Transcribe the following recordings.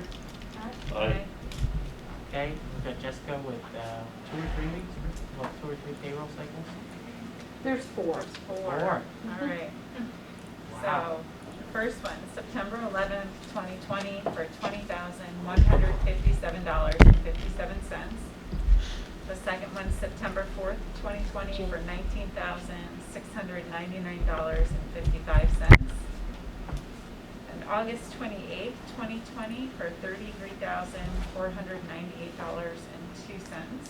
favor? Aye. Okay, we've got Jessica with 2 or 3 weeks, well, 2 or 3 payroll cycles. There's 4. Four. All right. Wow. So, the first one, September 11th, 2020, for $20,157.57. The second one, September 4th, 2020, for $19,699.55. And August 28th, 2020, for $33,498.02.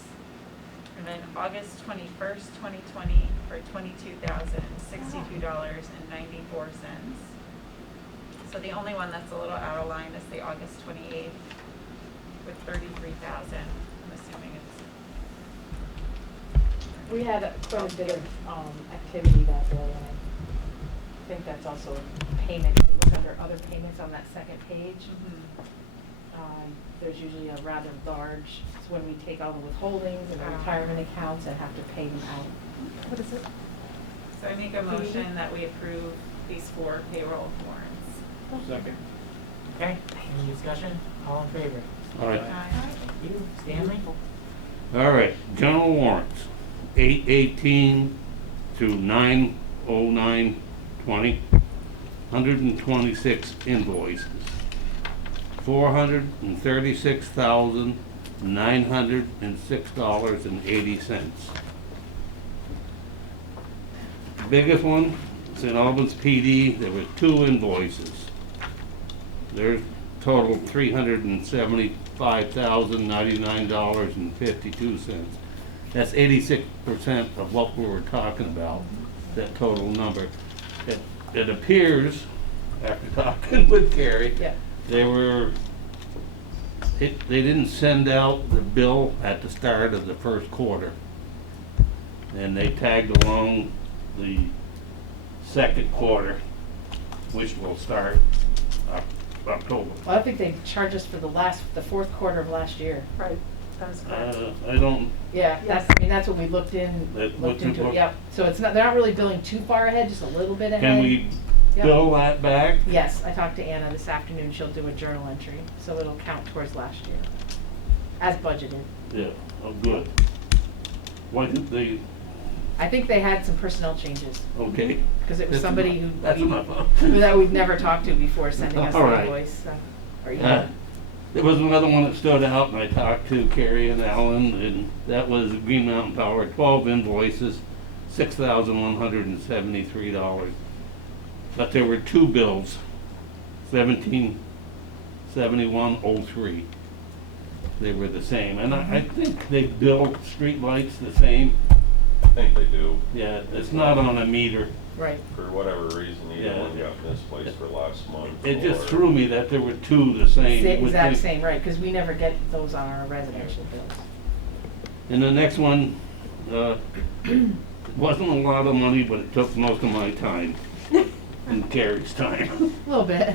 And then August 21st, 2020, for $22,062.94. So the only one that's a little out of line is the August 28th with $33,000. I'm assuming it's. We had quite a bit of activity that day, and I think that's also a payment. If you look under other payments on that second page, there's usually a rather large, it's when we take all the withholdings and the retirement accounts and have to pay them out. What is it? So I make a motion that we approve these 4 payroll warrants. Second. Okay, any discussion? All in favor? Aye. Thank you. Stanley? All right, general warrants, 8/18 to 9/09/20, 126 invoices, $436,906.80. Biggest one is in Albans PD. There were 2 invoices. Their total $375,099.52. That's 86% of what we were talking about, that total number. It appears, after talking with Carrie, Yeah. they didn't send out the bill at the start of the first quarter. And they tagged along the second quarter, which will start October. Well, I think they charged us for the 4th quarter of last year. Right, that is correct. I don't, Yeah, that's what we looked looked into, into. yep. So it's not, they're not really billing too far ahead, just a little bit ahead. Can we Yep. bill that back? Yes, I talked to Anna this afternoon, she'll do a journal entry, so it'll count towards last year, as budgeted. Yeah, oh, good. Why didn't they, I think they had some personnel changes, okay. because it was That's somebody enough. That's enough. that we'd never talked to before sending us All the right. invoice, so. Or, There was another one that stood out, and I talked to Carrie and Alan, and that was Green Mountain Power, 12 invoices, $6,173. But there were 2 bills, 1771.03. They were the same, and I think they billed streetlights the same. I think they do. Yeah, it's not on a meter. right. For whatever reason, either Yeah. one got misplaced for last month. It just or- threw me that there were 2 the same. Would Exact think- same, right, because we never get those on our residential bills. And the next one, wasn't a lot of money, but it took most of my time and Carrie's time. A little bit.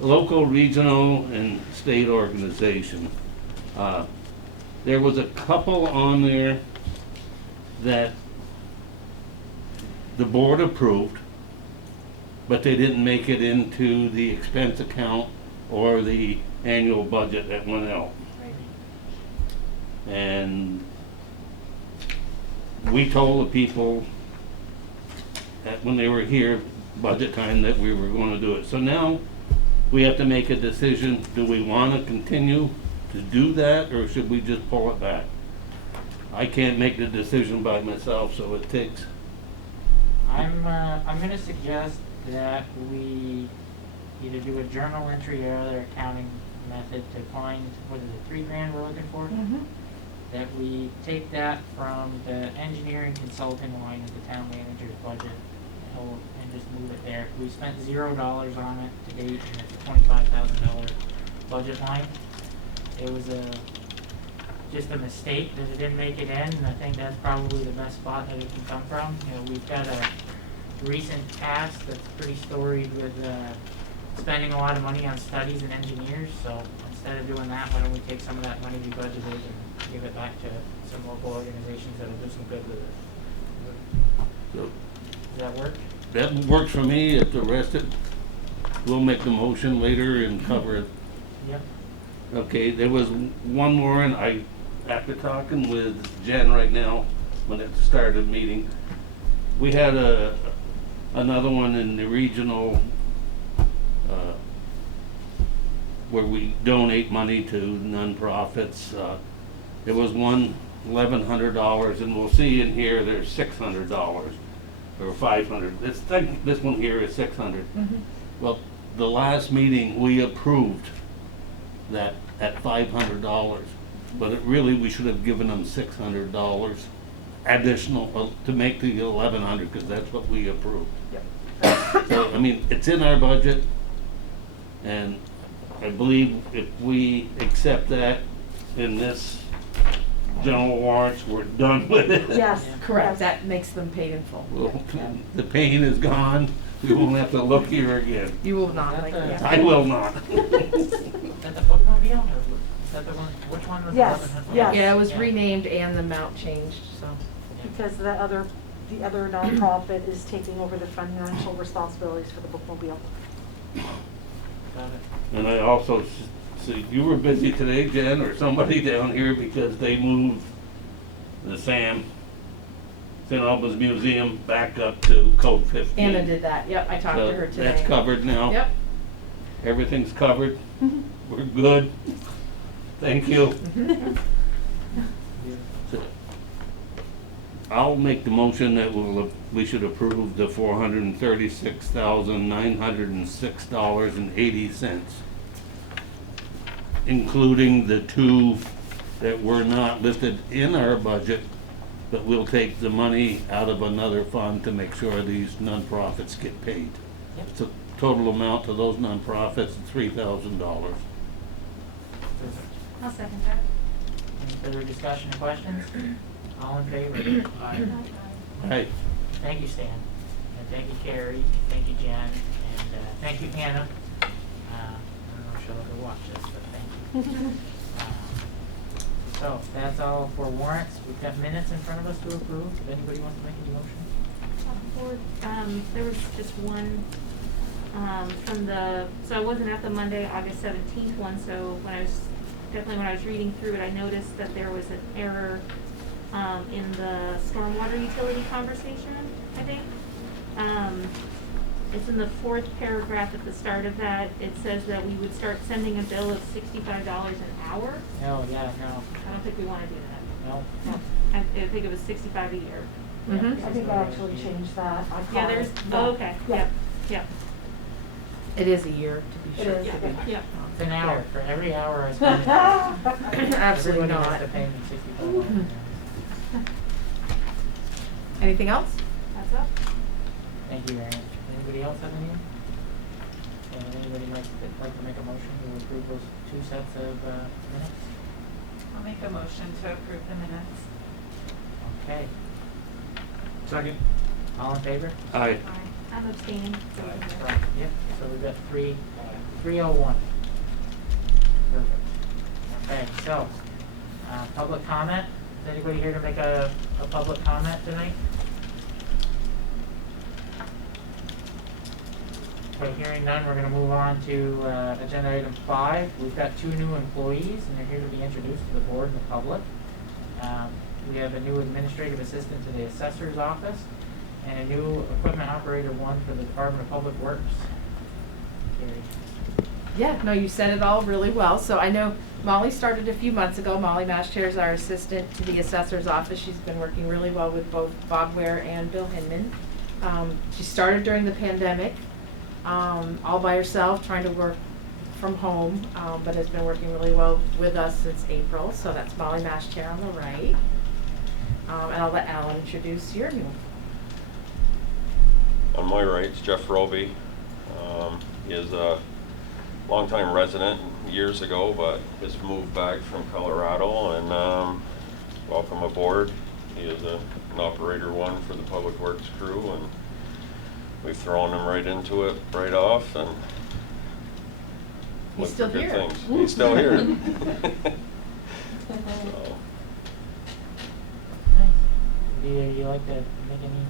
Local, regional, and state organization. There was a couple on there that the board approved, but they didn't make it into the expense account or the annual budget that went out. And we told the people that when they were here, budget time, that we were going to do it. So now we have to make a decision. Do we want to continue to do that, or should we just pull it back? I can't make the decision by myself, so it takes. I'm gonna suggest that we either do a journal entry or other accounting method to find, what is it, $3,000 we're looking for? That we take that from the engineering consulting line of the town manager's budget and just move it there. We spent $0 on it to date, and it's a $25,000 budget line. It was just a mistake that it didn't make it in, and I think that's probably the best spot that it can come from. You know, we've got a recent past that's pretty storied with spending a lot of money on studies and engineers, so instead of doing that, why don't we take some of that money we budgeted and give it back to some local organizations that'll do some good with it. So Does that work? that works for me. If the rest, we'll make the motion later and cover it Yep. Okay, there was one more, and after talking with Jen right now, when it started the meeting, we had another one in the regional, where we donate money to nonprofits. There was one $1,100, and we'll see in here there's $600 or $500. This one here is $600. Well, the last meeting we approved that at $500, but we should have given them $600 additional to make the 1,100, because that's what we approved. Yep. So, I mean, it's in our budget, and I believe if we accept that in this general warrants, we're done with it. Yes, Yeah. correct, that makes them paid in full. Well, the pain is gone, we won't have to look here again. You will not, like, Is that I will not. Is that the bookmobile, or is that the one, which one was Yes, 1100? yes. Yeah, it was renamed and the amount changed, so. Because the other nonprofit is taking over the financial responsibilities for the bookmobile. Got it. And I also, see, you were busy today, Jen, or somebody down here, because they moved the St. Albans Museum back up to Code 15. Anna did that, yep, I talked to her So today. that's covered now. Yep. Everything's covered. We're good. Thank you. So, I'll make the motion that we should approve the $436,906.80, including the two that were not listed in our budget, but we'll take the money out of another fund to make sure these nonprofits get paid. Yep. So total amount to those nonprofits is $3,000. Perfect. I'll second that. Any further discussion or questions? All in favor? Aye. Right. Thank you, Stan. And thank you, Carrie. Thank you, Jen. And thank you, Hannah. I don't know if she'll ever watch this, but thank you. So that's all for warrants. We've got minutes in front of us to approve. If anybody wants to make any motion. There was just one, from so I wasn't at the Monday, August 17th one, so when I was reading through it, I noticed that there was an error, in the stormwater utility conversation, I think. It's in the fourth paragraph at the start of that. It says that we would start sending a bill of $65 an hour. Oh, yeah, no, I don't think we wanna do that. no. I think it was 65 a year. Mhm. I think I actually changed that. I Yeah, caught there's, it. oh, okay, Yeah. yeah. It is a year, to be It sure. is. Yeah. It's an hour. For every hour I spend. Absolutely Everybody not. has to pay me $65. Anything else? That's up. Thank you, Marion. Anybody else have any? Anybody like to make a motion to approve those two sets of minutes? I'll make a motion to approve the minutes. Okay. Second. All in favor? Aye. I'm abstaining. so we can- Right, yep, so we've got 301. Perfect. Okay, so, public comment. Is anybody here to make a public comment tonight? Okay, hearing none, we're gonna move on to, agenda item 5. We've got 2 new employees, and they're here to be introduced to the board and the public. We have a new administrative assistant to the assessor's office, and a new equipment operator 1 for the Department of Public Works. Carrie. Yeah, no, you said it all really well. So I know Molly started a few months ago. Molly Mashter is our assistant to the assessor's office. She's been working really well with both Bob Ware and Bill Hinman. She started during the pandemic, all by herself, trying to work from home, but has been working really well with us since April. So that's Molly Mashter on the right. And I'll let Alan introduce your new. On my right is Jeff Roby. He is a longtime resident years ago, but has moved back from Colorado, and welcome aboard. He is an operator 1 for the Public Works crew, and we've thrown him right into it right off, and He's look still for good here. things. He's still here. So, Nice. Do you like to make any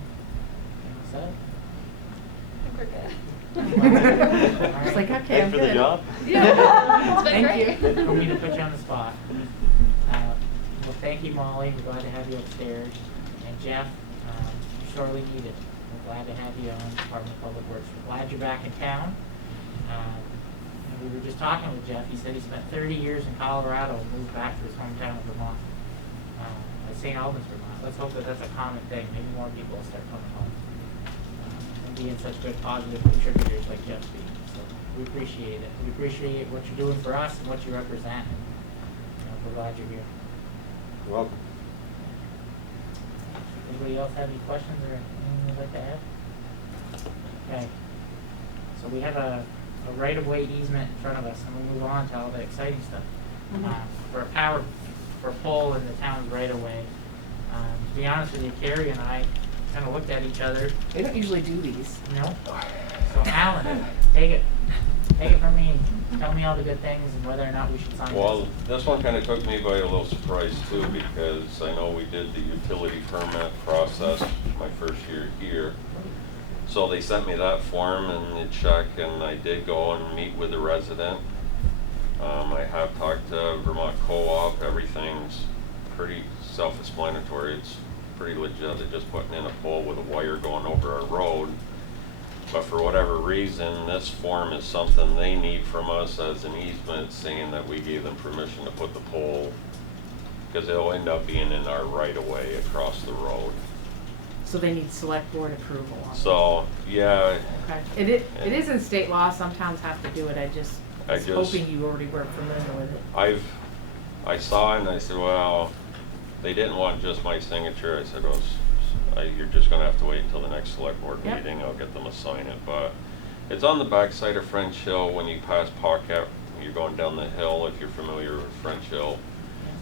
say? I think we're good. It's like, okay, I'm Thanks for the good. job. Yeah, it's Thank great. you. For me to put you on the spot. Well, thank you, Molly. We're glad to have you upstairs. And Jeff, you're sorely needed. We're glad to have you on Department of Public Works. We're glad you're back in town. And we were just talking with Jeff. He said he spent 30 years in Colorado and moved back to his hometown of Vermont, at St. Albans, Vermont. Let's hope that that's a common thing. Maybe more people will start coming home and being such good positive contributors like Jeff's being. So we appreciate it. We appreciate what you're doing for us and what you represent. And, we're glad you're here. Welcome. Anybody else have any questions or anything they'd like to add? Okay. So we have a right-of-way easement in front of us, and we'll move on to all the exciting stuff. For a pole in the town's right-of-way. To be honest with you, Carrie and I kind of looked at each other. They don't usually do these. No. So Alan, take it from me and tell me all the good things and whether or not we should sign Well, this. this one kind of took me by a little surprise too, because I know we did the utility permit process my first year here. So they sent me that form and the check, and I did go and meet with the resident. I have talked to Vermont Co-op. Everything's pretty self-explanatory. It's pretty legit. They're just putting in a pole with a wire going over our road. But for whatever reason, this form is something they need from us as an easement, saying that we gave them permission to put the pole, because it'll end up being in our right-of-way across the road. So they need select board approval on it. So, yeah, Okay. It is in state law. Some towns have to do it. I was hoping you already were familiar with it. I saw it and I said, well, they didn't want just my signature. I said, well, you're just gonna have to wait until the next select board Yep. meeting. I'll get them to sign it. But it's on the backside of French Hill when you pass Pocket. You're going down the hill, if you're familiar with French Hill.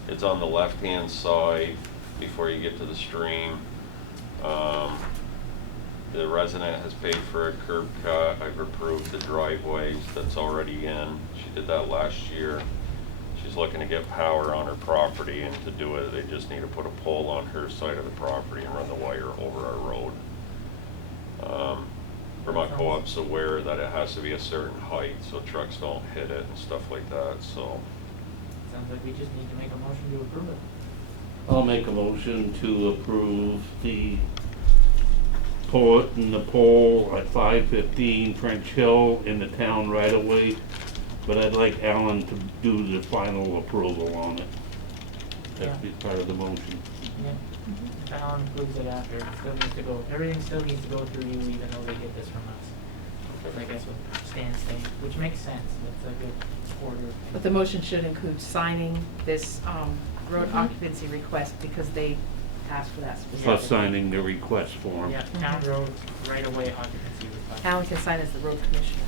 It's on the left-hand side before you get to the stream. The resident has paid for a curb cut. I've approved the driveways that's already in. She did that last year. She's looking to get power on her property, and to do it, they just need to put a pole on her side of the property and run the wire over our road. Vermont Co-op's aware that it has to be a certain height so trucks don't hit it and stuff like that, so. Sounds like we just need to make a motion to approve it. I'll make a motion to approve the pole at 515 French Hill in the town right away, but I'd like Alan to do the final approval on it. That'd Yeah. be part of the motion. Yeah. Alan approves it after. It still needs to go, everything still needs to go through you even though they get this from us. Because I guess what Stan's saying, which makes sense. That's a good order. But the motion should include signing this road occupancy request because they asked for that specifically. Plus signing the request form. Yeah, town road right-of-way occupancy request. Alan can sign as the road commissioner.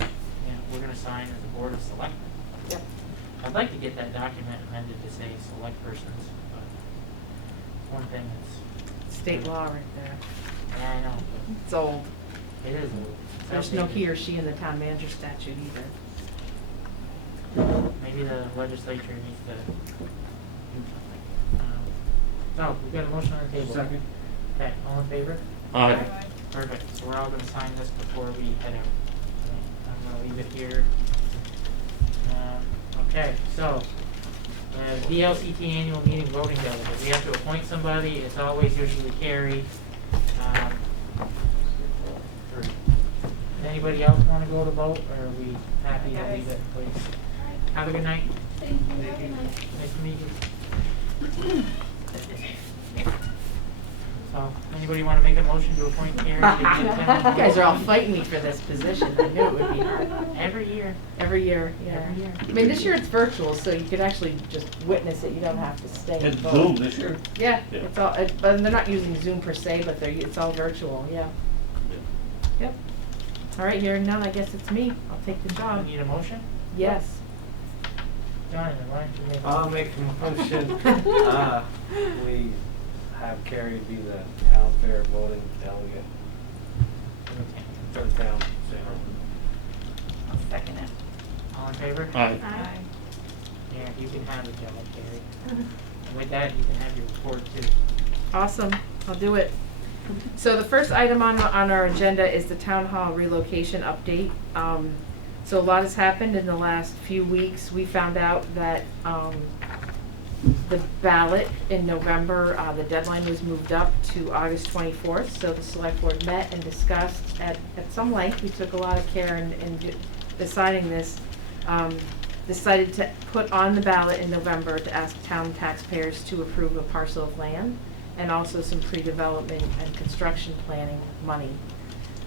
Yeah, we're gonna sign as a board of selectmen. Yep. I'd like to get that document amended to say select persons, but one thing that's. State law right there. Yeah, I know, It's old. but it is old. It's There's no outdated. he or she in the town manager statute either. Maybe the legislature needs to do something. So, we've got a motion on the table. Second. Okay, all in favor? Aye. Perfect, so we're all gonna sign this before we head out. I'm gonna leave it here. Okay, so, VLCT annual meeting voting delegate, we have to appoint somebody, it's always usually Carrie. Anybody else wanna go to vote, or are we happy to leave it, please? Have a good night. Thank you, have a nice. Nice to meet you. So, anybody wanna make a motion to appoint Carrie to the town? You guys are all fighting me for this position. I knew it would be hard. Every year. Every year, yeah. Every year. I mean, this year it's virtual, so you could actually just witness it. You don't have to stay and It's vote. Zoom this year. Yeah, Yeah. it's all, but they're not using Zoom per se, but it's all virtual, yeah. Yep. All right, hearing none, I guess it's me. I'll take the job. Need a motion? Yes. Jonathan, why don't you make a I'll make a motion, we have Carrie be the town fair voting delegate for the town. I'll second it. All in favor? Aye. Aye. Yeah, you can have the job, Carrie. And with that, you can have your report too. Awesome, I'll do it. So the first item on our agenda is the town hall relocation update. So a lot has happened in the last few weeks. We found out that the ballot in November, the deadline was moved up to August 24th. So the select board met and discussed at some length. We took a lot of care in deciding this. Decided to put on the ballot in November to ask town taxpayers to approve a parcel of land and also some pre-development and construction planning money.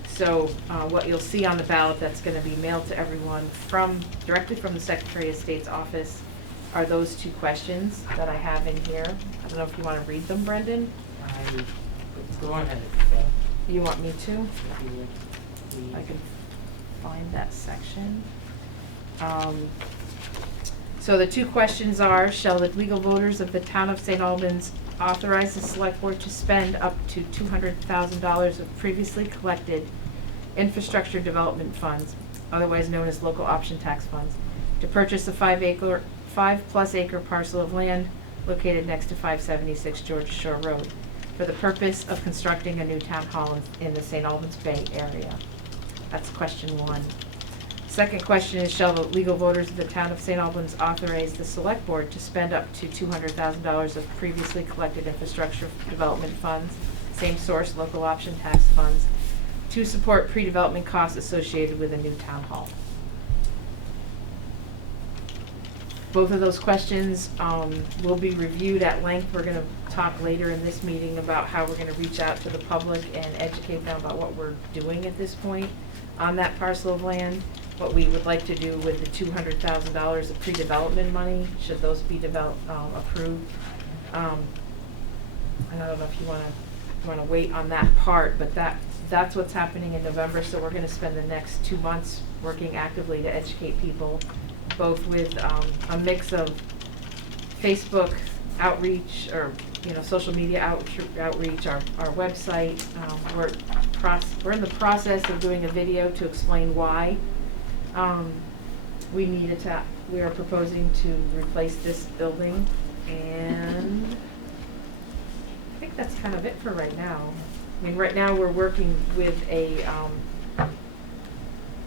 So what you'll see on the ballot that's going to be mailed to everyone directly from the Secretary of State's office are those two questions that I have in here. I don't know if you want to read them, Brendan? Go ahead. You want me to? If you would, please. I can find that section. So the two questions are, shall the legal voters of the town of St. Albans authorize the select board to spend up to $200,000 of previously collected infrastructure development funds, otherwise known as local option tax funds, to purchase a 5+ acre parcel of land located next to 576 Georgia Shore Road for the purpose of constructing a new town hall in the St. Albans Bay area? That's question one. Second question is, shall the legal voters of the town of St. Albans authorize the select board to spend up to $200,000 of previously collected infrastructure development funds, same source, local option tax funds, to support pre-development costs associated with a new town hall? Both of those questions will be reviewed at length. We're going to talk later in this meeting about how we're going to reach out to the public and educate them about what we're doing at this point on that parcel of land, what we would like to do with the $200,000 of pre-development money, should those be approved. I don't know if you want to wait on that part, but that's what's happening in November. So we're going to spend the next 2 months working actively to educate people, both with a mix of Facebook outreach or social media outreach, our website. We're in the process of doing a video to explain why we are proposing to replace this building, and I think that's kind of it for right now. I mean, right now we're working with an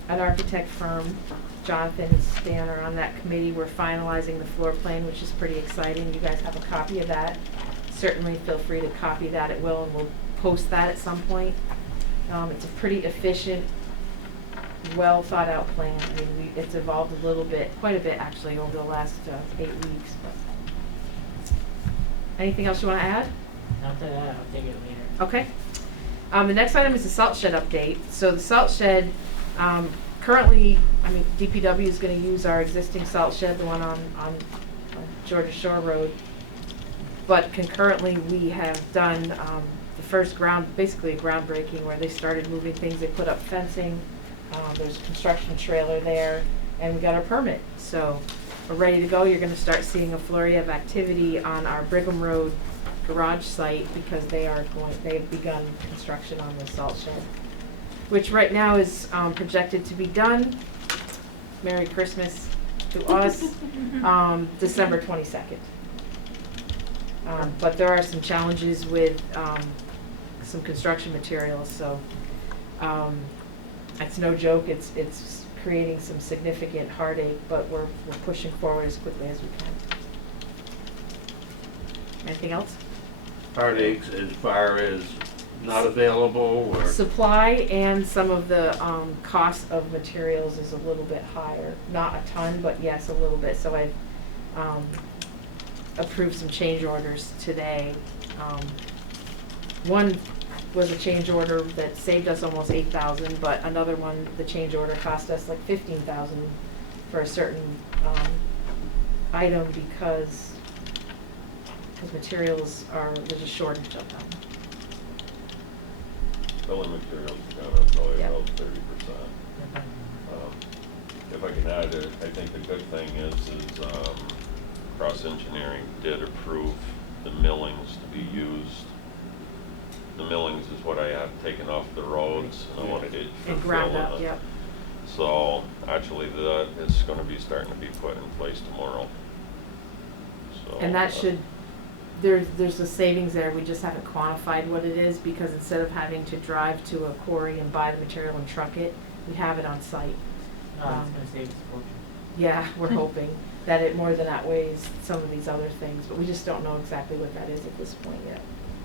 architect firm. Jonathan and Stan are on that committee. We're finalizing the floor plan, which is pretty exciting. You guys have a copy of that. Certainly feel free to copy that at will, and we'll post that at some point. It's a pretty efficient, well thought out plan. I mean, it's evolved a little bit, quite a bit actually, over the last 8 weeks. But anything else you want to add? Not that I'll take it later. Okay. The next item is the salt shed update. So the salt shed, currently, DPW is going to use our existing salt shed, the one on Georgia Shore Road. But concurrently, we have done the first basically a groundbreaking, where they started moving things. They put up fencing. There's a construction trailer there, and we got our permit. So we're ready to go. You're going to start seeing a flurry of activity on our Brigham Road garage site, because they've begun construction on the salt shed, which right now is projected to be done. Merry Christmas to us, December 22nd. But there are some challenges with some construction materials, so it's no joke. It's creating some significant heartache, but we're pushing forward as quickly as we can. Anything else? Heartaches as far as not available or? Supply and some of the cost of materials is a little bit higher. Not a ton, but yes, a little bit. So I've approved some change orders today. One was a change order that saved us almost $8,000, but another one, the change order cost us like $15,000 for a certain item because materials there's a shortage of them. Building materials are gone up probably Yep. about 30%. If I can add, I think the good thing is Cross Engineering did approve the millings to be used. The millings is what I have taken off the roads, and I wanted it And ground up, yep. So actually, that is going to be starting to be put in place tomorrow. So, And that should, there's a savings there. We just haven't quantified what it is, because instead of having to drive to a quarry and buy the material and truck it, we have it on site. No, it's gonna save us a fortune. Yeah, we're hoping that it more than outweighs some of these other things, but we just don't know exactly what that is at this point yet.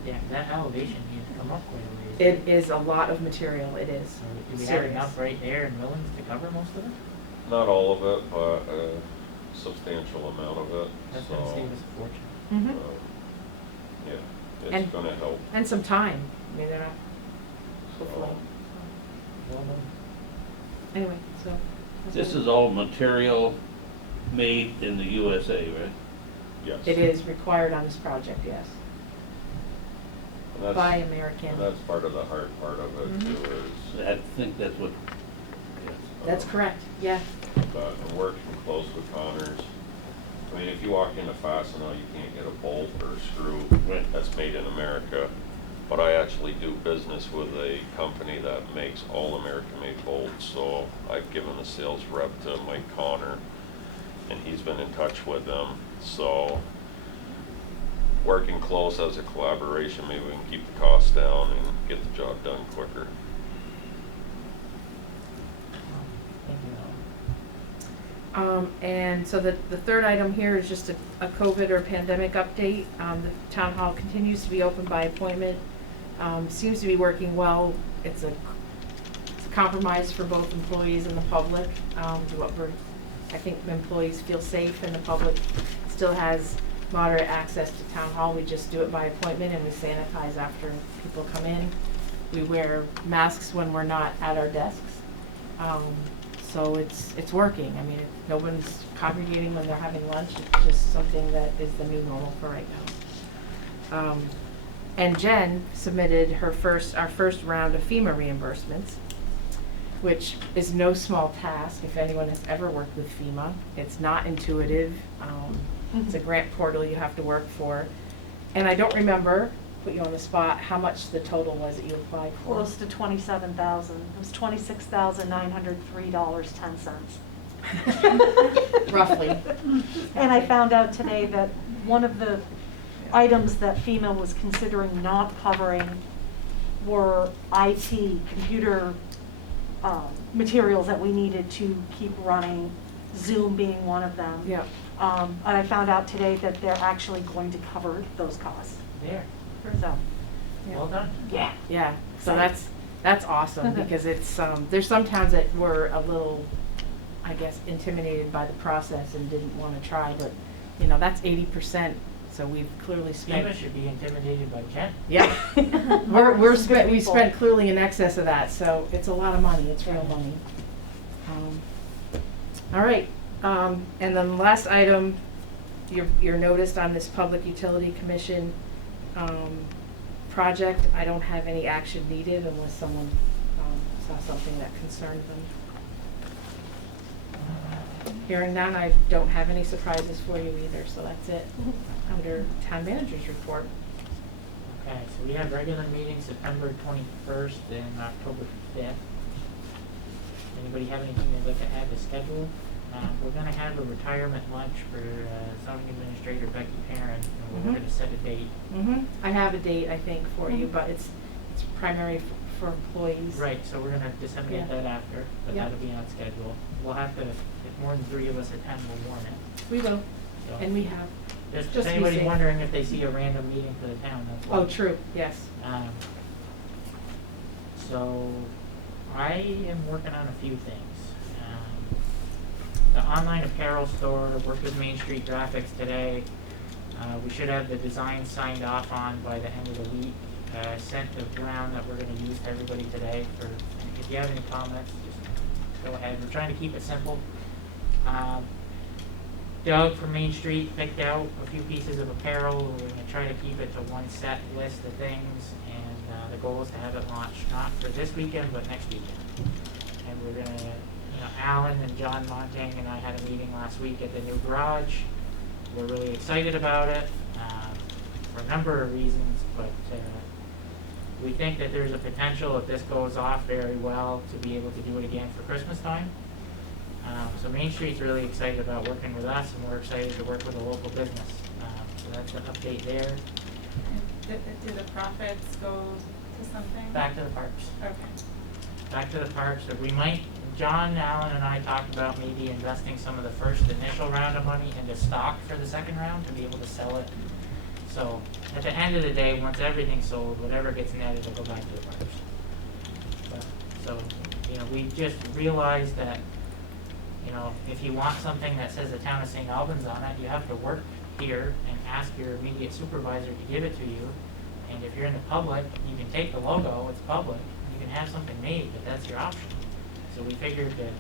Yeah, that elevation needs to come up quite a ways. It is a lot of material, it is. So do we have Serious. enough right there in Millings to cover most of it? Not all of it, but a substantial amount of it, That's gonna so, save us a fortune. Mhm. yeah, it's And- gonna help. And some time, I mean, they're not, So, hopefully. Well done. Anyway, so. that's This what- is all material made in the USA, right? yes. It is required on this project, yes, And that's- by American. And that's part of the hard part of it Mhm. too, is I think that's what, yes. That's correct, yeah. and working close with Connors. I mean, if you walk into Fastenal, you can't get a bolt or a screw Right. that's made in America. But I actually do business with a company that makes all American-made bolts, so I've given the sales rep to Mike Connor, and he's been in touch with them. So, working close as a collaboration, maybe we can keep the costs down and get the job done quicker. Thank you, And so the third item here is just a COVID or pandemic update. The town hall continues to be open by appointment. Seems to be working well. It's a compromise for both employees and the public. I think employees feel safe and the public still has moderate access to town hall. We just do it by appointment and we sanitize after people come in. We wear masks when we're not at our desks. So it's working. I mean, no one's congregating when they're having lunch. It's just something that is the new normal for right now. And Jen submitted our first round of FEMA reimbursements, which is no small task if anyone has ever worked with FEMA. It's not intuitive. It's a grant portal you have to work for. And I don't remember, put you on the spot, how much the total was that you applied for. Close to 27,000. It was $26,903.10. Roughly. And I found out today that one of the items that FEMA was considering not covering were IT, computer materials that we needed to keep running, Zoom being one of them. Yeah. And I found out today that they're actually going to cover those costs. There, So, well done. yeah. Yeah, so that's awesome because it's, there's some towns that were a little, I guess, intimidated by the process and didn't want to try, but, you know, that's 80%, so we've clearly spent. FEMA should be intimidated by Jen. Yeah, we spent clearly in excess of that, so it's a lot of money, it's real money. All right, and then the last item, you're noticed on this Public Utility Commission project. I don't have any action needed unless someone saw something that concerned them. Hearing none, I don't have any surprises for you either, so that's it. Under Town Manager's Report. Okay, so we have regular meetings September 21st and October 5th. Anybody have anything they'd like to add to schedule? We're gonna have a retirement lunch for zoning administrator Becky Perrin, and we're Mhm. gonna set a date. I have a date, I think, for you, but it's primary for employees. Right, so we're gonna disseminate Yeah. that after, but Yeah. that'll be on schedule. We'll have to, if more than 3 of us attend, we'll warn it. We will, So, and we have. Just just be anybody safe. wondering if they see a random meeting for the town, that's why. Oh, true, yes. So, I am working on a few things. The online apparel store, worked with Main Street Graphics today. We should have the design signed off on by the end of the week. Sent the round that we're gonna use to everybody today for, if you have any comments, just go ahead. We're trying to keep it simple. Doug from Main Street picked out a few pieces of apparel. We're gonna try to keep it to one set list of things, and the goal is to have it launched not for this weekend, but next weekend. And we're gonna, Alan and John Montang and I had a meeting last week at the new garage. We're really excited about it, for a number of reasons, but we think that there's a potential, if this goes off very well, to be able to do it again for Christmas time. So Main Street's really excited about working with us, and we're excited to work with a local business. So that's an update there. Do the profits go to something? Back to the parks. Okay. Back to the parks, or we might, John Allen and I talked about maybe investing some of the first initial round of money into stock for the second round to be able to sell it. So at the end of the day, once everything's sold, whatever gets netted will go back to the parks. But, so, you know, we just realized that, you know, if you want something that says the town of St. Albans on it, you have to work here and ask your immediate supervisor to give it to you. And if you're in the public, you can take the logo, it's public, you can have something made, but that's your option. So we figured that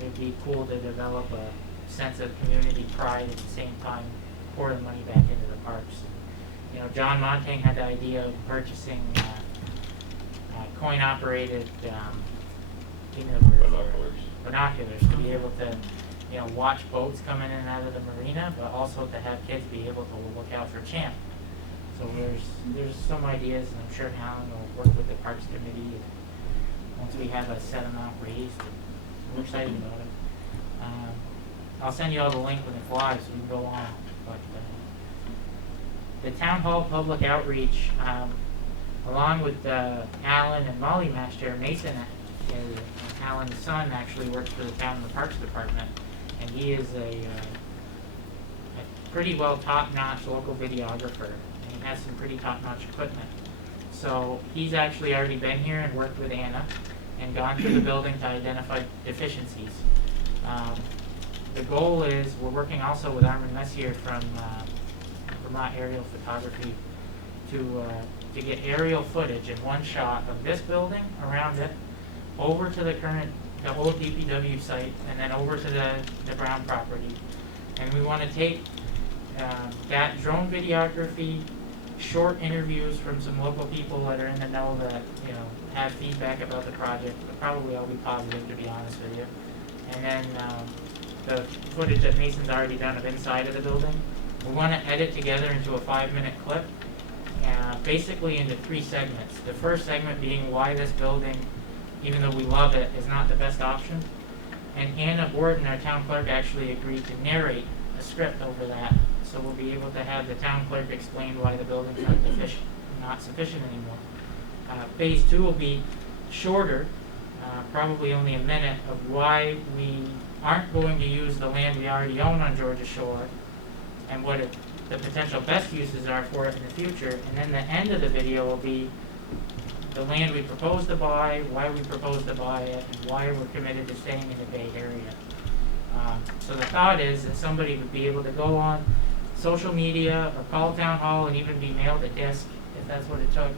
it'd be cool to develop a sense of community pride at the same time, pour the money back into the parks. You know, John Montague had the idea of purchasing coin-operated binoculars to be able to, you know, watch boats coming in and out of the marina, but also to have kids be able to look out for champ. So there's some ideas, and I'm sure Alan will work with the Parks Committee once we have a set amount raised. We're excited about it. I'll send you all the link when it flies so you can go on. But the Town Hall public outreach, along with Alan and Molly Master, Mason, Alan's son actually works for the town in the Parks Department, and he is a pretty well top-notch local videographer, and he has some pretty top-notch equipment. So he's actually already been here and worked with Anna and gone through the building to identify deficiencies. The goal is, we're working also with Armin Messier from Vermont Aerial Photography to get aerial footage in one shot of this building, around it, over to the old DPW site, and then over to the Brown property. And we want to take that drone videography, short interviews from some local people that are in the know that, you know, have feedback about the project, but probably all be positive, to be honest with you. And then the footage that Mason's already done of inside of the building, we want to edit together into a 5-minute clip, basically into 3 segments. The first segment being why this building, even though we love it, is not the best option. And Anna Borden, our town clerk, actually agreed to narrate a script over that, so we'll be able to have the town clerk explain why the building's not sufficient anymore. Phase 2 will be shorter, probably only a minute, of why we aren't going to use the land we already own on Georgia Shore, and what the potential best uses are for it in the future. And then the end of the video will be the land we propose to buy, why we propose to buy it, and why we're committed to staying in the Bay Area. So the thought is that somebody would be able to go on social media or call town hall and even be mailed a disc, if that's what it took,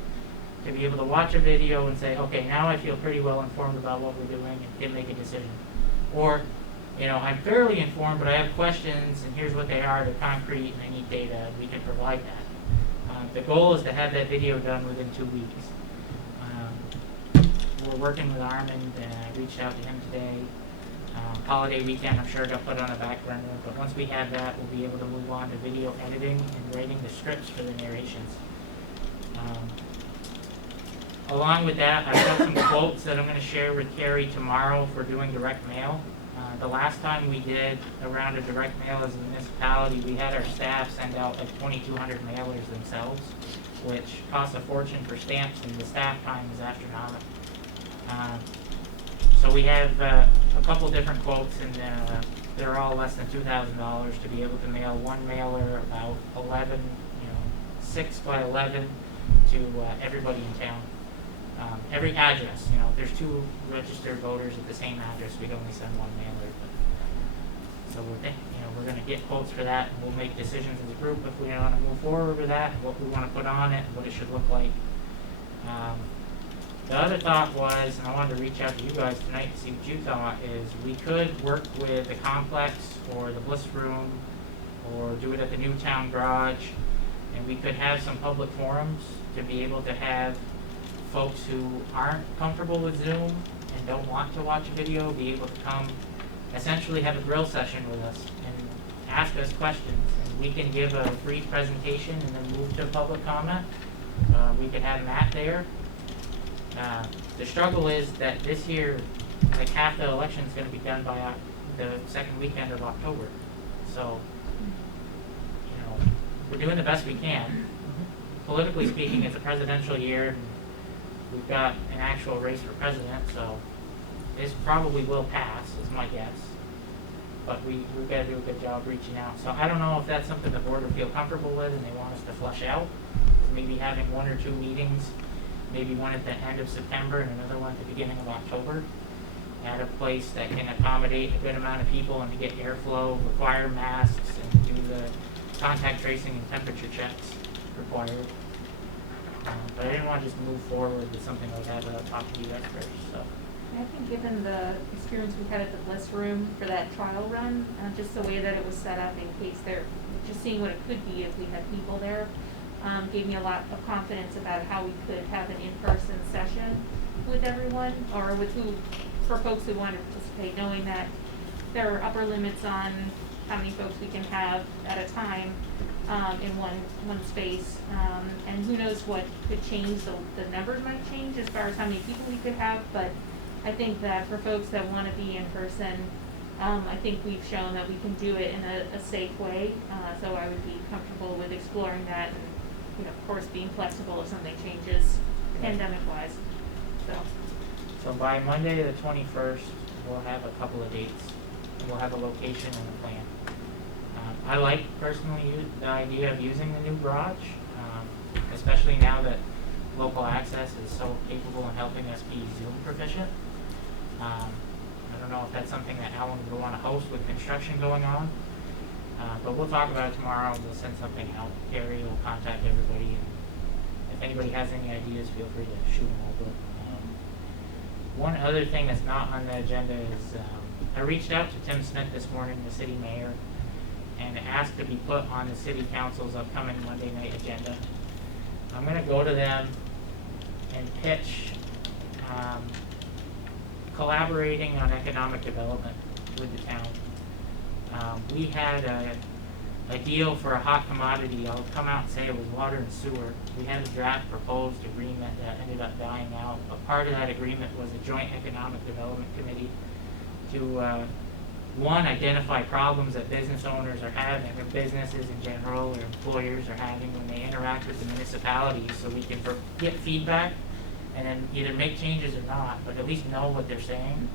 to be able to watch a video and say, okay, now I feel pretty well informed about what we're doing and can make a decision. Or, you know, I'm fairly informed, but I have questions, and here's what they are, they're concrete, and I need data, and we can provide that. The goal is to have that video done within 2 weeks. We're working with Armin, and I reached out to him today. Holiday weekend, I'm sure, got put on a back burner, but once we have that, we'll be able to move on to video editing and writing the scripts for the narrations. Along with that, I've got some quotes that I'm going to share with Carrie tomorrow for doing direct mail. The last time we did a round of direct mail as a municipality, we had our staff send out like 2,200 mailers themselves, which costs a fortune for stamps, and the staff time is astronomical. So we have a couple different quotes, and they're all less than $2,000 to be able to mail one mailer about 6 by 11 to everybody in town. Every address, you know, if there's 2 registered voters at the same address, we'd only send one mailer. But, so we're going to get quotes for that, and we'll make decisions as a group if we want to move forward with that, what we want to put on it, and what it should look like. The other thought was, and I wanted to reach out to you guys tonight to see what you thought, is we could work with the complex or the Bliss Room, or do it at the new town garage, and we could have some public forums to be able to have folks who aren't comfortable with Zoom and don't want to watch a video be able to come, essentially have a grill session with us and ask us questions. And we can give a brief presentation and then move to public comment. We could have Matt there. The struggle is that this year, like half the election is going to be done by the second weekend of October. So, you know, we're doing the best we can. Politically speaking, it's a presidential year. We've got an actual race for president, so this probably will pass, is my guess. But we've got to do a good job reaching out. So I don't know if that's something the board would feel comfortable with and they want us to flush out. Maybe having 1 or 2 meetings, maybe one at the end of September and another one at the beginning of October, at a place that can accommodate a good amount of people and to get airflow, require masks, and do the contact tracing and temperature checks required. But I didn't want to just move forward with something like that without talking to you guys first, so. I think given the experience we had at the Bliss Room for that trial run, just the way that it was set up in case just seeing what it could be if we had people there, gave me a lot of confidence about how we could have an in-person session with everyone, or with for folks who want to participate, knowing that there are upper limits on how many folks we can have at a time in one space, and who knows what could change. The numbers might change as far as how many people we could have, but I think that for folks that want to be in person, I think we've shown that we can do it in a safe way. So I would be comfortable with exploring that, and of course, being flexible if something changes pandemic-wise. So by Monday the 21st, we'll have a couple of dates. And we'll have a location and a plan. I like personally the idea of using the new garage, especially now that local access is so capable in helping us be Zoom proficient. I don't know if that's something that Alan would want to host with construction going on, but we'll talk about it tomorrow. We'll send something out. Gary will contact everybody, and if anybody has any ideas, feel free to shoot them over. One other thing that's not on the agenda is I reached out to Tim Smith this morning, the city mayor, and asked to be put on the city council's upcoming Monday night agenda. I'm going to go to them and pitch collaborating on economic development with the town. We had a deal for a hot commodity. I'll come out and say it was water and sewer. We had a draft proposed agreement that ended up dying out. A part of that agreement was a joint economic development committee to one, identify problems that business owners are having, or businesses in general, or employers are having when they interact with the municipalities, so we can get feedback and then either make changes or not, but at least know what they're saying.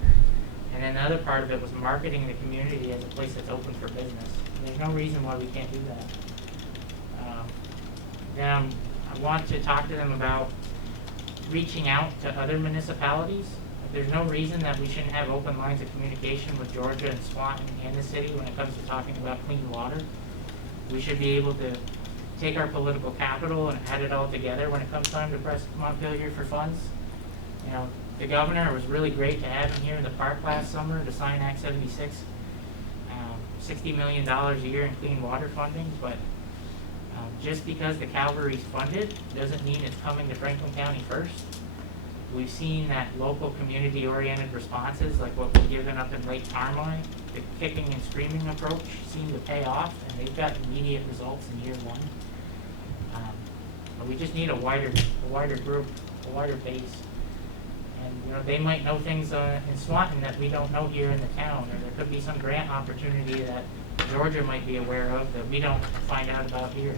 And then the other part of it was marketing the community as a place that's open for business. There's no reason why we can't do that. Then I want to talk to them about reaching out to other municipalities. There's no reason that we shouldn't have open lines of communication with Georgia and Swanton and the city when it comes to talking about clean water. We should be able to take our political capital and add it all together when it comes time to press Montpelier for funds. You know, the governor was really great to have him here in the park last summer to sign Act 76, $60 million a year in clean water funding, but just because the Calvary's funded doesn't mean it's coming to Franklin County first. We've seen that local community-oriented responses, like what we've given up in Lake Tarmai, the kicking and screaming approach, seem to pay off, and they've got immediate results in year one. But we just need a wider group, a wider base. And you know, they might know things in Swanton that we don't know here in the town, or there could be some grant opportunity that Georgia might be aware of that we don't find out about here.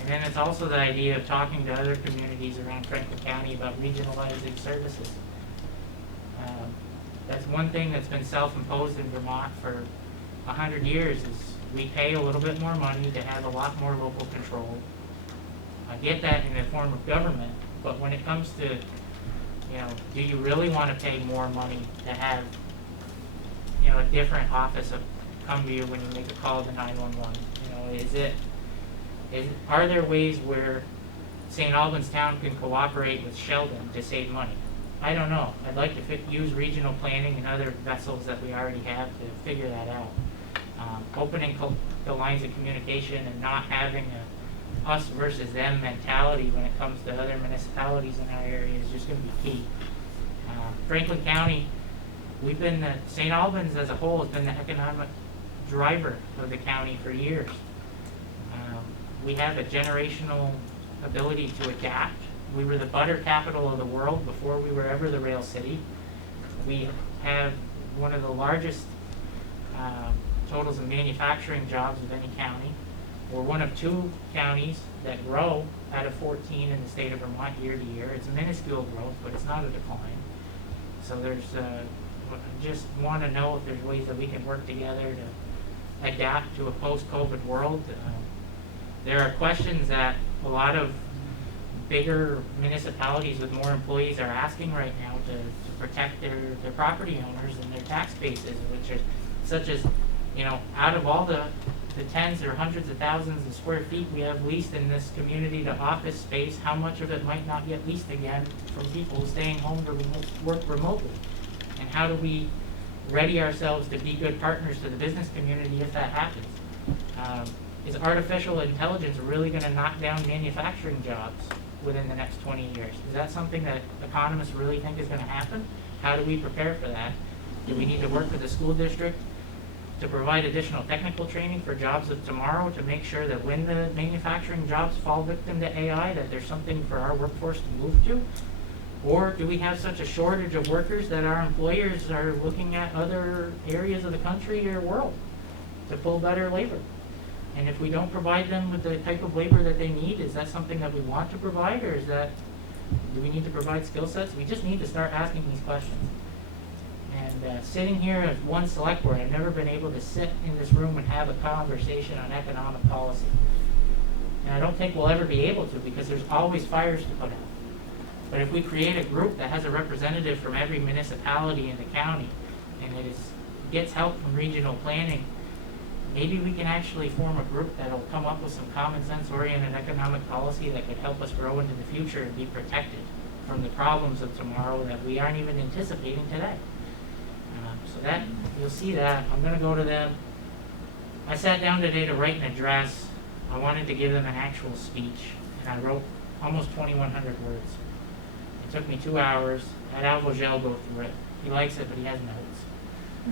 And then it's also the idea of talking to other communities around Franklin County about regionalizing services. That's one thing that's been self-imposed in Vermont for 100 years is we pay a little bit more money to have a lot more local control. I get that in the form of government, but when it comes to, you know, do you really want to pay more money to have, you know, a different office come to you when you make a call to 911? You know, are there ways where St. Albans Town can cooperate with Sheldon to save money? I don't know. I'd like to use regional planning and other vessels that we already have to figure that out. Opening the lines of communication and not having a us versus them mentality when it comes to other municipalities in our area is just going to be key. Franklin County, St. Albans as a whole has been the economic driver of the county for years. We have a generational ability to adapt. We were the butter capital of the world before we were ever the rail city. We have one of the largest totals of manufacturing jobs of any county. We're one of 2 counties that grow out of 14 in the state of Vermont year to year. It's minuscule growth, but it's not a decline. So there's, just want to know if there's ways that we can work together to adapt to a post-COVID world. There are questions that a lot of bigger municipalities with more employees are asking right now to protect their property owners and their tax bases, which are such as, you know, out of all the tens or hundreds of thousands of square feet we have leased in this community to office space, how much of it might not get leased again from people staying home to work remotely? And how do we ready ourselves to be good partners to the business community if that happens? Is artificial intelligence really going to knock down manufacturing jobs within the next 20 years? Is that something that economists really think is going to happen? How do we prepare for that? Do we need to work with the school district to provide additional technical training for jobs of tomorrow to make sure that when the manufacturing jobs fall victim to AI, that there's something for our workforce to move to? Or do we have such a shortage of workers that our employers are looking at other areas of the country or world to pull better labor? And if we don't provide them with the type of labor that they need, is that something that we want to provide, or do we need to provide skill sets? We just need to start asking these questions. And sitting here as one select board, I've never been able to sit in this room and have a conversation on economic policy. And I don't think we'll ever be able to, because there's always fires to put out. But if we create a group that has a representative from every municipality in the county, and gets help from regional planning, maybe we can actually form a group that'll come up with some common sense oriented economic policy that could help us grow into the future and be protected from the problems of tomorrow that we aren't even anticipating today. So that, you'll see that. I'm going to go to them. I sat down today to write an address. I wanted to give them an actual speech, and I wrote almost 2,100 words. It took me 2 hours. I had Alvogel go through it. He likes it, but he has notes.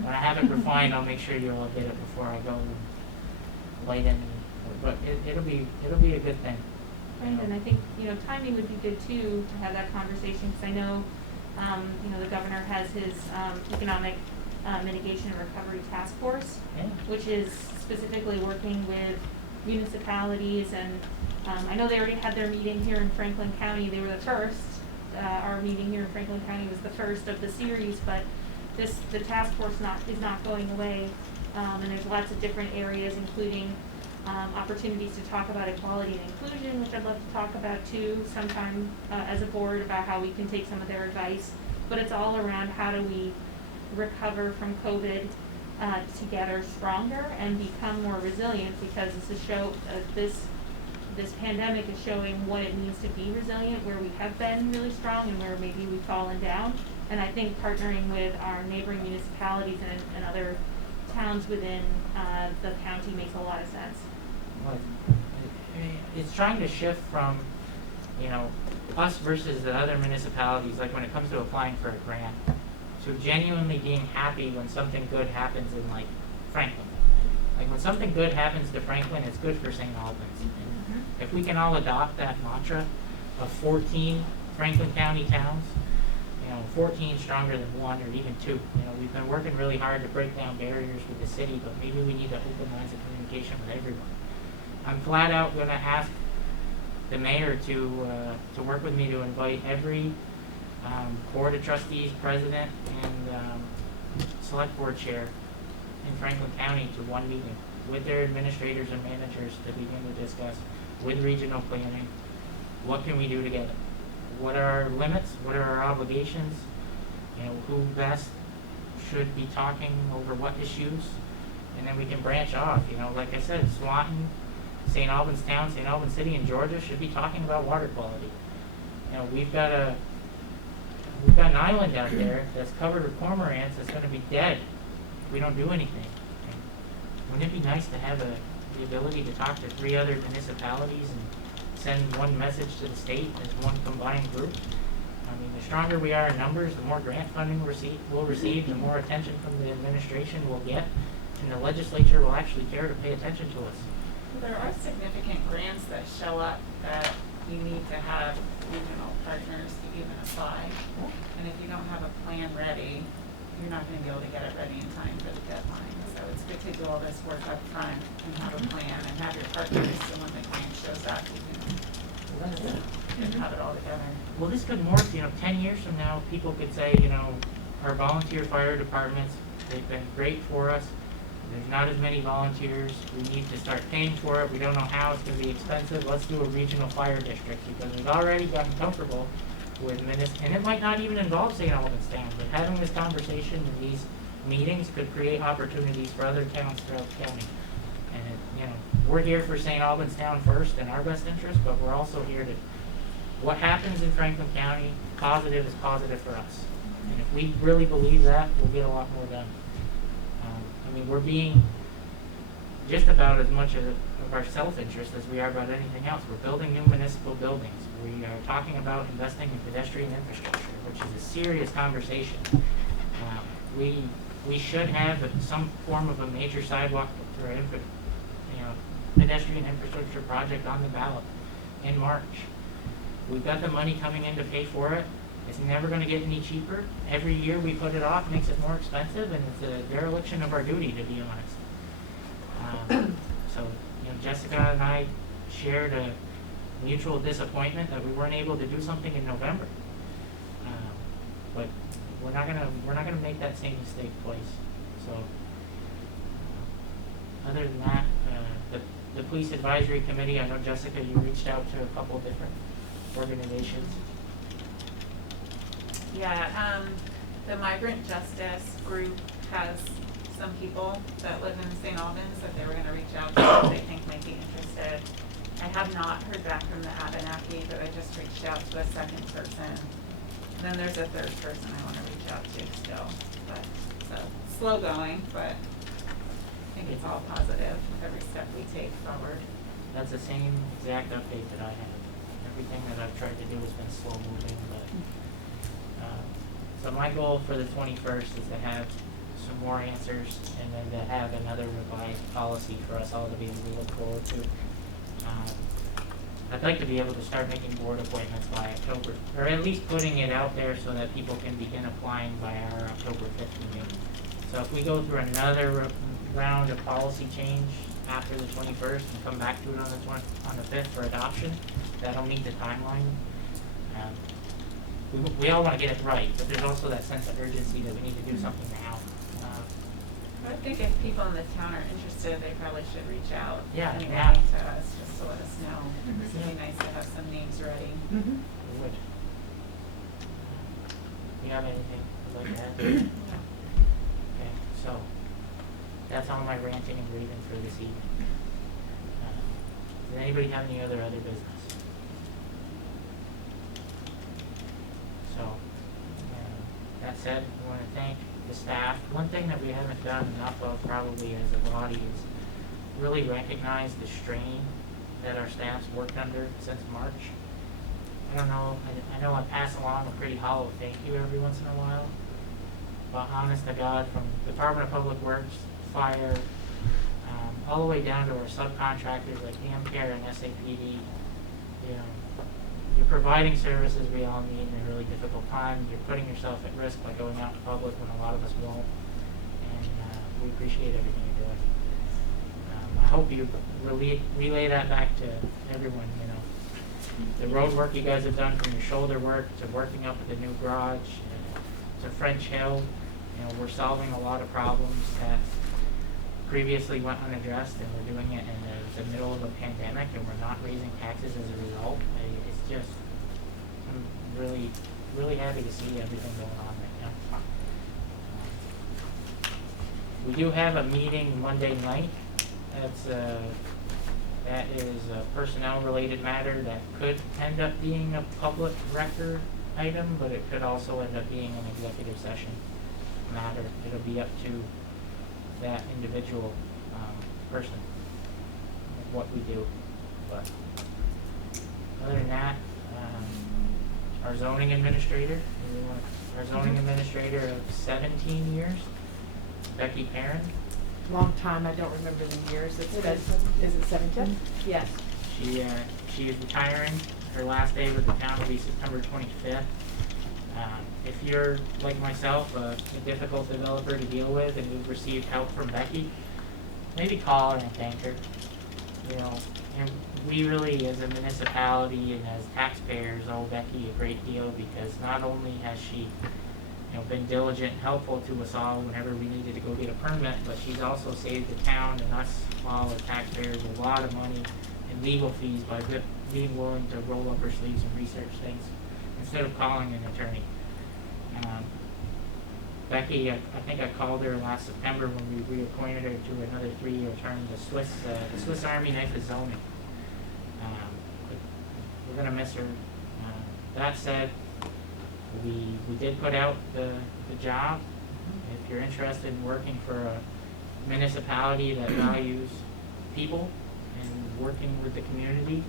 When I have it refined, I'll make sure you all get it before I go and light in. But it'll be a good thing. Right, and I think, timing would be good too, to have that conversation, because I know, the governor has his economic mitigation and recovery task force, Yeah. which is specifically working with municipalities, and I know they already had their meeting here in Franklin County. They were the first. Our meeting here in Franklin County was the first of the series, but the task force is not going away, and there's lots of different areas, including opportunities to talk about equality and inclusion, which I'd love to talk about too sometime as a board, about how we can take some of their advice. But it's all around how do we recover from COVID together stronger and become more resilient, because this pandemic is showing what it means to be resilient, where we have been really strong and where maybe we've fallen down. And I think partnering with our neighboring municipalities and other towns within the county makes a lot of sense. Well, it's trying to shift from, us versus the other municipalities, like when it comes to applying for a grant, to genuinely being happy when something good happens in, like, Franklin. Like, when something good happens to Franklin, it's good for St. Albans. And if we can all adopt that mantra of 14 Franklin County towns, 14 stronger than one or even two. We've been working really hard to break down barriers with the city, but maybe we need to open lines of communication with everyone. I'm flat out going to ask the mayor to work with me to invite every board of trustees, president, and select board chair in Franklin County to one meeting with their administrators and managers to begin to discuss with regional planning, what can we do together? What are our limits? What are our obligations? Who best should be talking over what issues? And then we can branch off. Like I said, Swanton, St. Albans Town, St. Albans City, and Georgia should be talking about water quality. We've got an island out there that's covered with cormorants that's going to be dead if we don't do anything. Wouldn't it be nice to have the ability to talk to 3 other municipalities and send one message to the state as one combined group? The stronger we are in numbers, the more grant funding we'll receive, the more attention from the administration we'll get, and the legislature will actually care to pay attention to us. There are significant grants that show up that you need to have regional partners to even apply. And if you don't have a plan ready, you're not going to be able to get it ready in time for the deadline. So it's good to do all this work up front and have a plan and have your partners, so when the grant shows up, you can have it all together. Well, this could morph, 10 years from now, people could say, our volunteer fire departments, they've been great for us. There's not as many volunteers. We need to start paying for it. We don't know how. It's gonna be expensive. Let's do a regional fire district, because we've already gotten comfortable with and it might not even involve St. Albans Town, but having this conversation in these meetings could create opportunities for other towns throughout the county. And it, you know, we're here for St. Albans Town first in our best interest, but we're also here to, what happens in Franklin County, positive is positive for us. And if we really believe that, we'll get a lot more done. I mean, we're being just about as much of our self-interest as we are about anything else. We're building new municipal buildings. We are talking about investing in pedestrian infrastructure, which is a serious conversation. We should have some form of a major sidewalk or pedestrian infrastructure project on the ballot in March. We've got the money coming in to pay for it. It's never going to get any cheaper. Every year we put it off, makes it more expensive, and it's a dereliction of our duty, to be honest. So, you know, Jessica and I shared a mutual disappointment that we weren't able to do something in November. But we're not gonna make that same mistake twice. So, other than that, the police advisory committee, I know Jessica, you reached out to a couple different organizations. Yeah, the Migrant Justice Group has some people that live in St. Albans that they were gonna reach out to that they think might be interested. I have not heard back from the Abenaki, but I just reached out to a second person. And then there's a third person I wanna reach out to still, but, so, slow going, but I think it's all positive, every step we take forward. That's the same exact update that I have. Everything that I've tried to do has been slow moving, but, so my goal for the 21st is to have some more answers and then to have another revised policy for us all to be able to look forward to. I'd like to be able to start making board appointments by October, or at least putting it out there so that people can begin applying by our October 5th meeting. So if we go through another round of policy change after the 21st and come back to it on the 5th for adoption, that'll meet the timeline. We all want to get it right, but there's also that sense of urgency that we need to do something now. I think if people in the town are interested, they probably should reach out Yeah, anyway yeah. to us, just to let us know. It's really nice to have some names ready. We would. You have anything you'd like to add? Okay, so that's all my ranting and raving for this evening. Does anybody have any other business? So, that said, I want to thank the staff. One thing that we haven't done enough of probably as a body is really recognize the strain that our staff's worked under since March. I don't know, I know I pass along a pretty hollow thank you every once in a while, but honest to God, from Department of Public Works, Fire, all the way down to our subcontractors like AmCare and SAPD, you know, you're providing services we all need in a really difficult time. You're putting yourself at risk by going out in public when a lot of us won't, and we appreciate everything you're doing. I hope you relay that back to everyone, you know. The road work you guys have done, from your shoulder work to working up at the new garage to French Hill, you know, we're solving a lot of problems that previously went unaddressed, and we're doing it in the middle of a pandemic, and we're not raising taxes as a result. It's just, I'm really, really happy to see everything going on right now. We do have a meeting Monday night. That is a personnel-related matter that could end up being a public record item, but it could also end up being an executive session matter. It'll be up to that individual person, what we do. But other than that, our zoning administrator, of 17 years, Becky Perrin. Long time, I don't remember the years. Is it 17? Yes. She is retiring. Her last day with the town will be September 25th. If you're, like myself, a difficult developer to deal with and you've received help from Becky, maybe call her and thank her. You know, and we really, as a municipality and as taxpayers, owe Becky a great deal, because not only has she, you been diligent and helpful to us all whenever we needed to go get a permit, but she's also saved the town and us, all the taxpayers, a lot of money in legal fees by being willing to roll up her sleeves and research things instead of calling an attorney. Becky, I think I called her last September when we reappointed her to another 3-year term, the Swiss Army knife is zoning. We're gonna miss her. That said, we did put out the job. If you're interested in working for a municipality that values people and working with the community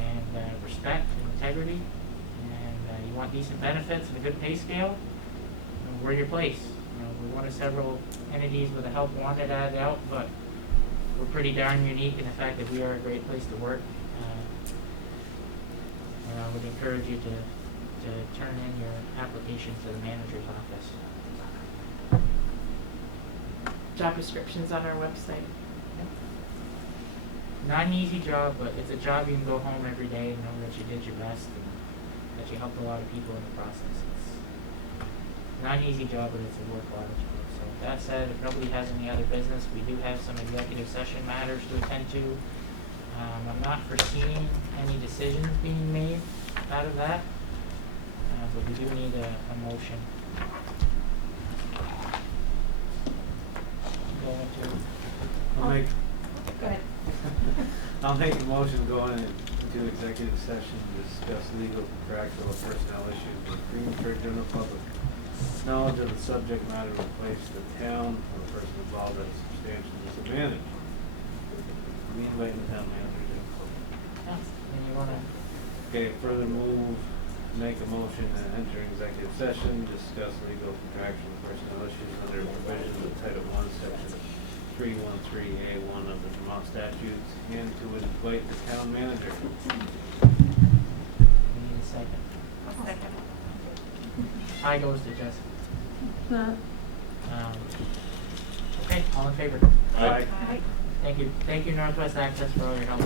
and respect and integrity, and you want decent benefits and a good pay scale, we're your place. We're one of several entities with a help wanted ad out, but we're pretty darn unique in the fact that we are a great place to work. And I would encourage you to turn in your application to the manager's office. Job descriptions on our website. Not an easy job, but it's a job you can go home every day and know that you did your best and that you helped a lot of people in the process. It's not an easy job, but it's a worthwhile job. So that said, if nobody has any other business, we do have some executive session matters to attend to. I'm not foreseeing any decisions being made out of that, but we do need a motion. Go into Go ahead. I'll make a motion going into executive session to discuss legal, contractual, or personnel issues with premature general public knowledge of the subject matter will place the town or the person involved at a substantial disadvantage. We invite the town manager and you wanna, Okay, further move, make a motion to enter executive session, discuss legal, contractual, personnel issues under provisions of Title I, Section 313A1 of the Vermont statutes, and to invite the town manager. we need a second. I'll second. Tie goes to Jessica. Okay, all in favor? Aye. Thank you. Thank you, Northwest Access, for all your help.